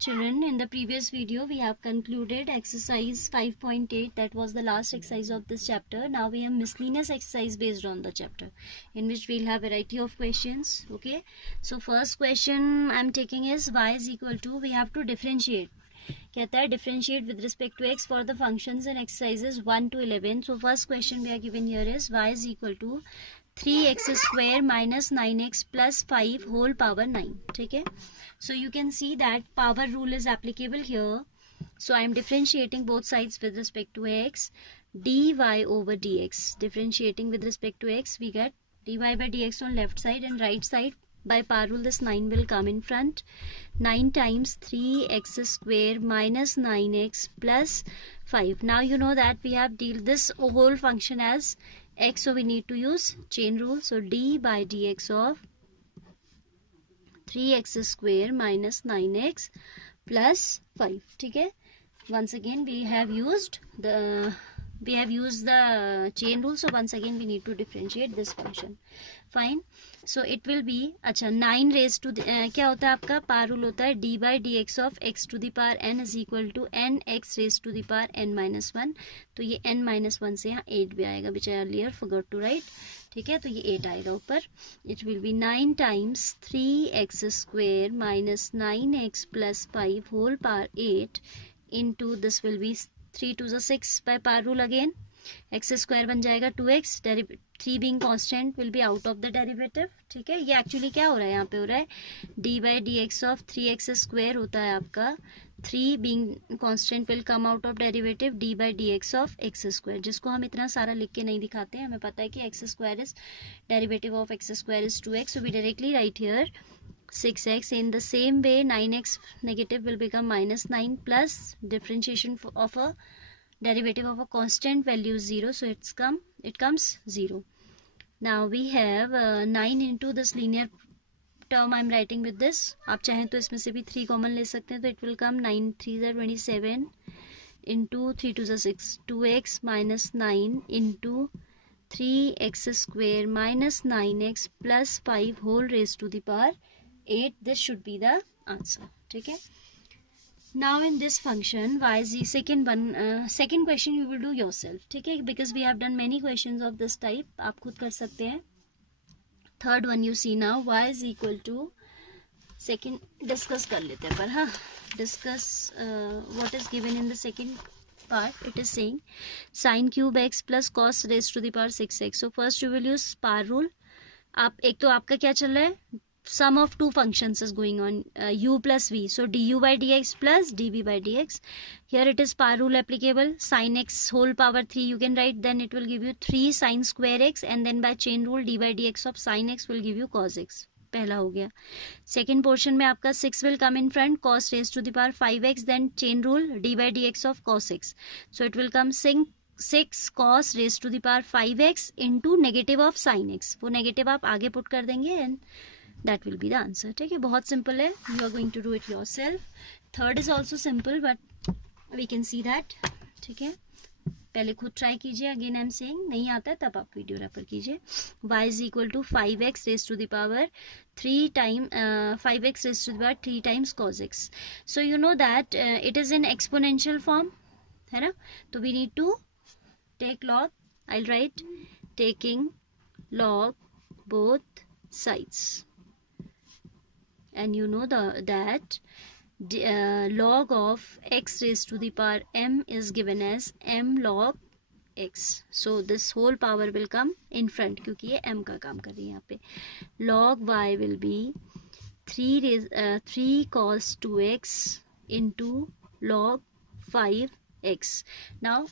Children, in the previous video we have concluded exercise 5.8. that was the last exercise of this chapter. Now we have miscellaneous exercise based on the chapter, in which we'll have variety of questions. Okay, so first question I'm taking is y is equal to, we have to differentiate. कहता है differentiate with respect to x for the functions in exercises 1 to 11. So first question we are given here is y is equal to 3x square minus 9x plus 5 whole power 9. ठीक है, so you can see that power rule is applicable here. So I am differentiating both sides with respect to x. dy over dx, differentiating with respect to x, we get dy by dx on left side, and right side by power rule this 9 will come in front. 9 times 3x square minus 9x plus 5. Now you know that we have deal this whole function as x, so we need to use chain rule. So d by dx of 3x square minus 9x plus 5. ठीक है, once again we have used the chain rule, so once again we need to differentiate this function. Fine, so it will be, अच्छा 9 raised to क्या होता है आपका power rule होता है d by dx of x to the power n is equal to n x raised to the power n minus 1. तो ये n minus 1 से यहाँ 8 भी आएगा, which I earlier forgot to write. ठीक है, तो ये 8 आएगा ऊपर. It will be 9 times 3x square minus 9x plus 5 whole power 8 into this will be 3 to the 6 by power rule again. x square बन जाएगा 2x, 3 being constant will be out of the derivative. ठीक है, ये actually क्या हो रहा है, यहाँ पे हो रहा है d by dx of 3x square होता है आपका 3 being constant will come out of derivative d by dx of x square, जिसको हम इतना सारा लिख के नहीं दिखाते हैं. हमें पता है कि x square is derivative of x square is 2x, so we directly write here 6x. In the same way 9x negative will become minus 9 plus differentiation of a derivative of a constant value 0, so it comes 0. Now we have 9 into this linear term I am writing with this. आप चाहें तो इसमें से भी 3 common ले सकते हैं, तो it will come 9 3 are 27 into 3 to the 6, 2x minus 9 into 3x square minus 9x plus 5 whole raised to the power 8. This should be the answer. ठीक है, now in this function y is the second question you will do yourself. ठीक है, because we have done many questions of this type, आप खुद कर सकते हैं. Third one you see now, y is equal to, second discuss कर लेते हैं पर हाँ, discuss what is given in the second part. It is saying sin cube x plus cos raised to the power 6x. So first you will use power rule. आप एक तो आपका क्या चल रहा है, sum of two functions is going on, u plus v, so du by dx plus dv by dx. Here it is power rule applicable. Sin x whole power 3 you can write, then it will give you 3 sin square x, and then by chain rule d by dx of sin x will give you cos x. पहला हो गया. Second portion में आपका 6 will come in front, cos raised to the power 5x, then chain rule d by dx of cos x, so it will come 6 cos raised to the power 5x into negative of sin x. वो negative आप आगे put कर देंगे and that will be the answer. ठीक है, बहुत simple है, you are going to do it yourself. Third is also simple but we can see that. ठीक है, पहले खुद ट्राई कीजिए. अगेन आई एम सेइंग, नहीं आता है तब आप वीडियो रेफर कीजिए. y is equal to 5x raised to the power 3 times 5x raised to the power 3 times cos x. So you know that it is in exponential form, है ना, तो we need to take log. I'll write taking log both sides, and you know that log of x raised to the power m is given as m log x, so this whole power will come in front क्योंकि ये m का काम कर रही है यहाँ पे. log y will be 3 cos 2x into log 5x. now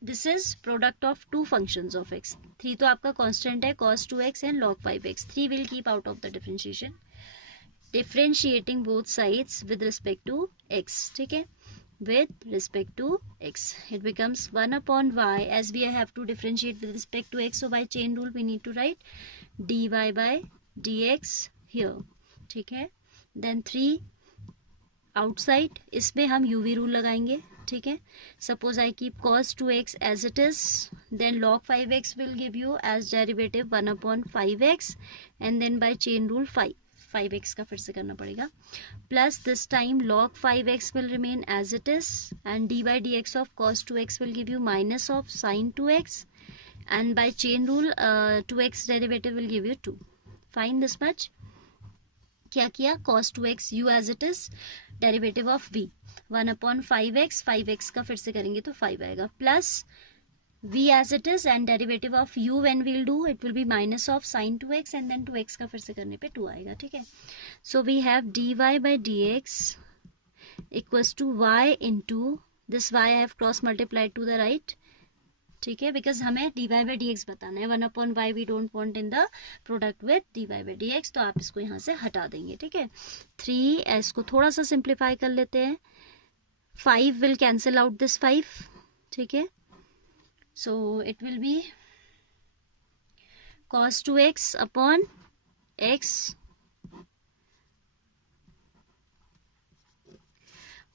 this is product of two functions of x. 3 तो आपका constant है, cos 2x and log 5x. 3 will keep out of the differentiation. Differentiating both sides with respect to x. ठीक है, with respect to x, it becomes 1 upon y, as we have to differentiate with respect to x, so by chain rule we need to write dy by dx here. ठीक है, then 3 outside, इसमें हम uv rule लगाएंगे. ठीक है, suppose I keep cos 2x as it is, then log 5x will give you as derivative 1 upon 5x, and then by chain rule 5 5x का फिर से करना पड़ेगा, plus this time log 5x will remain as it is and d by dx of cos 2x will give you minus of sin 2x and by chain rule 2x derivative will give you 2. Find this much. क्या किया, cos 2x u as it is, derivative of v 1/5x, 5x का फिर से करेंगे तो 5 आएगा, plus v as it is and derivative of u when we'll do it will be minus of sin 2x and then 2x का फिर से करने पे 2 आएगा. ठीक है, so we have dy by dx equals to y into this y I have cross multiplied to the right. ठीक है, बिकॉज हमें dy by dx बताना है, 1/y we don't want in the product with dy by dx, तो आप इसको यहाँ से हटा देंगे. ठीक है, 3 को थोड़ा सा सिंप्लीफाई कर लेते हैं, 5 विल कैंसिल आउट दिस 5. ठीक है, so it will be cos 2x upon x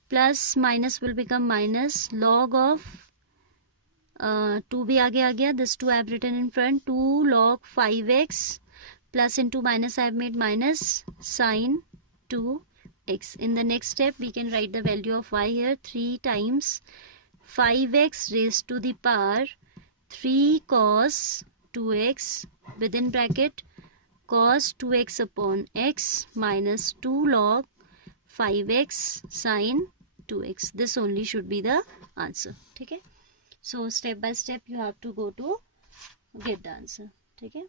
plus minus will become minus log of 2 भी आगे आ गया, this 2 I have written in front, 2 log 5x plus into minus I have made minus sin 2x. In the next step we can write the value of y here, 3 times 5x raised to the power 3 cos 2x within bracket cos 2x upon x minus 2 log 5x sin 2x. This only should be the answer. ठीक है, so step by step you have to go to get the answer. ठीक है.